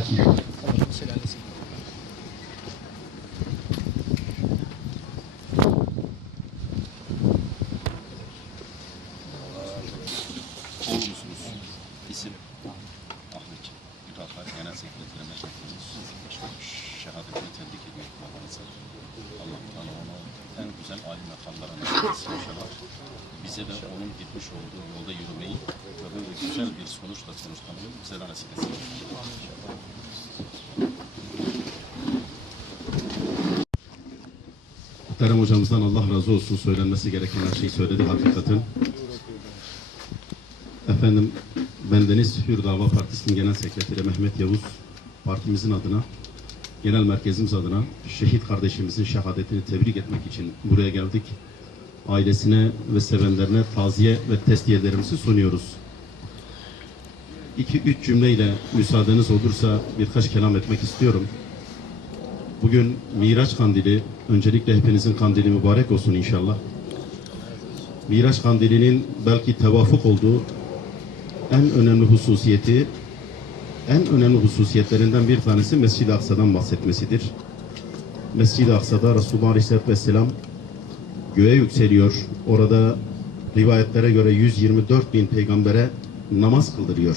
Fatiha. Oğul musunuz? İsim? Ahmetciğim. Müdafaa Genel Sekreteri Mehmet şehadetini tebrik ediyorum babanıza. Allah Teala ona en güzel alim makamlara nasip etsin inşallah. Bize de onun gitmiş olduğu yolda yürümeyi ve böyle güzel bir sonuçla sonuçlanmayı bize de nasip etsin. Muhterem hocamızdan Allah razı olsun, söylenmesi gereken her şeyi söyledi hakikaten. Efendim, bendeniz Hür Dava Partisi'nin Genel Sekreteri Mehmet Yavuz, partimizin adına, genel merkezimiz adına şehit kardeşimizin şehadetini tebrik etmek için buraya geldik. Ailesine ve sevenlerine taziye ve tesliyelerimizi sunuyoruz. 2-3 cümleyle müsaadeniz olursa birkaç kelam etmek istiyorum. Bugün Miraç Kandili, öncelikle hepinizin kandili mübarek olsun inşallah. Miraç Kandili'nin belki tevafuk olduğu en önemli hususiyetlerinden bir tanesi Mescid-i Aksa'dan bahsetmesidir. Mescid-i Aksa'da Resulullah Aleyhisselatü Vesselam göğe yükseliyor. Orada rivayetlere göre 124 bin peygambere namaz kıldırıyor.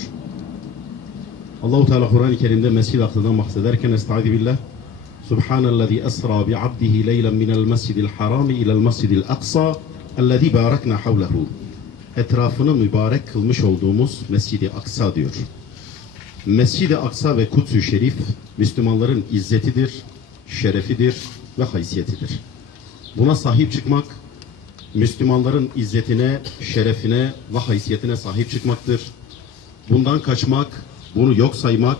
Allah-u Teala Kur'an-ı Kerim'de Mescid-i Aksa'dan bahsederken Estaizu billah Subhanellezî esrâ bi'abdihi leylen minel mescidil harami ilel mescidil aksa ellezî bâreknâ havlehu. Etrafını mübarek kılmış olduğumuz Mescid-i Aksa diyor. Mescid-i Aksa ve Kuds-ü Şerif Müslümanların izzetidir, şerefidir ve haysiyetidir. Buna sahip çıkmak, Müslümanların izzetine, şerefine ve haysiyetine sahip çıkmaktır. Bundan kaçmak, bunu yok saymak,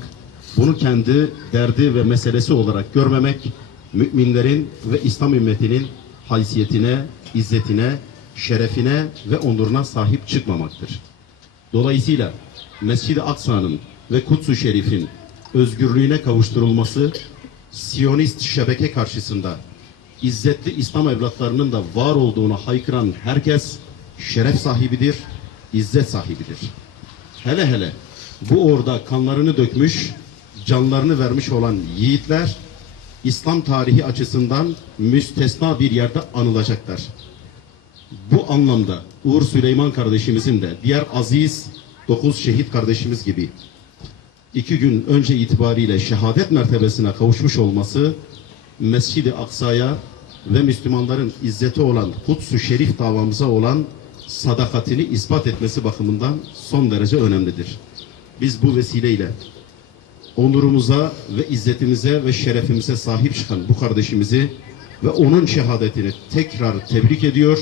bunu kendi derdi ve meselesi olarak görmemek, müminlerin ve İslam ümmetinin haysiyetine, izzetine, şerefine ve onuruna sahip çıkmamaktır. Dolayısıyla Mescid-i Aksa'nın ve Kuds-ü Şerif'in özgürlüğüne kavuşturulması, Siyonist şebeke karşısında İzzetli İslam evlatlarının da var olduğunu haykıran herkes şeref sahibidir, izzet sahibidir. Hele hele bu orada kanlarını dökmüş, canlarını vermiş olan yiğitler İslam tarihi açısından müstesna bir yerde anılacaklar. Bu anlamda Uğur Süleyman kardeşimizin de diğer aziz 9 şehit kardeşimiz gibi 2 gün önce itibariyle şehadet mertebesine kavuşmuş olması Mescid-i Aksa'ya ve Müslümanların izzeti olan Kuds-ü Şerif davamıza olan sadakatini ispat etmesi bakımından son derece önemlidir. Biz bu vesileyle onurumuza ve izzetimize ve şerefimize sahip çıkan bu kardeşimizi ve onun şehadetini tekrar tebrik ediyor.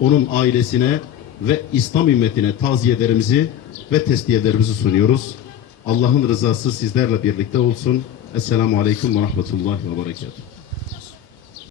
Onun ailesine ve İslam ümmetine taziyelerimizi ve tesliyelerimizi sunuyoruz. Allah'ın rızası sizlerle birlikte olsun. Esselamu Aleyküm ve Rahmetullahi ve Berekatuhu.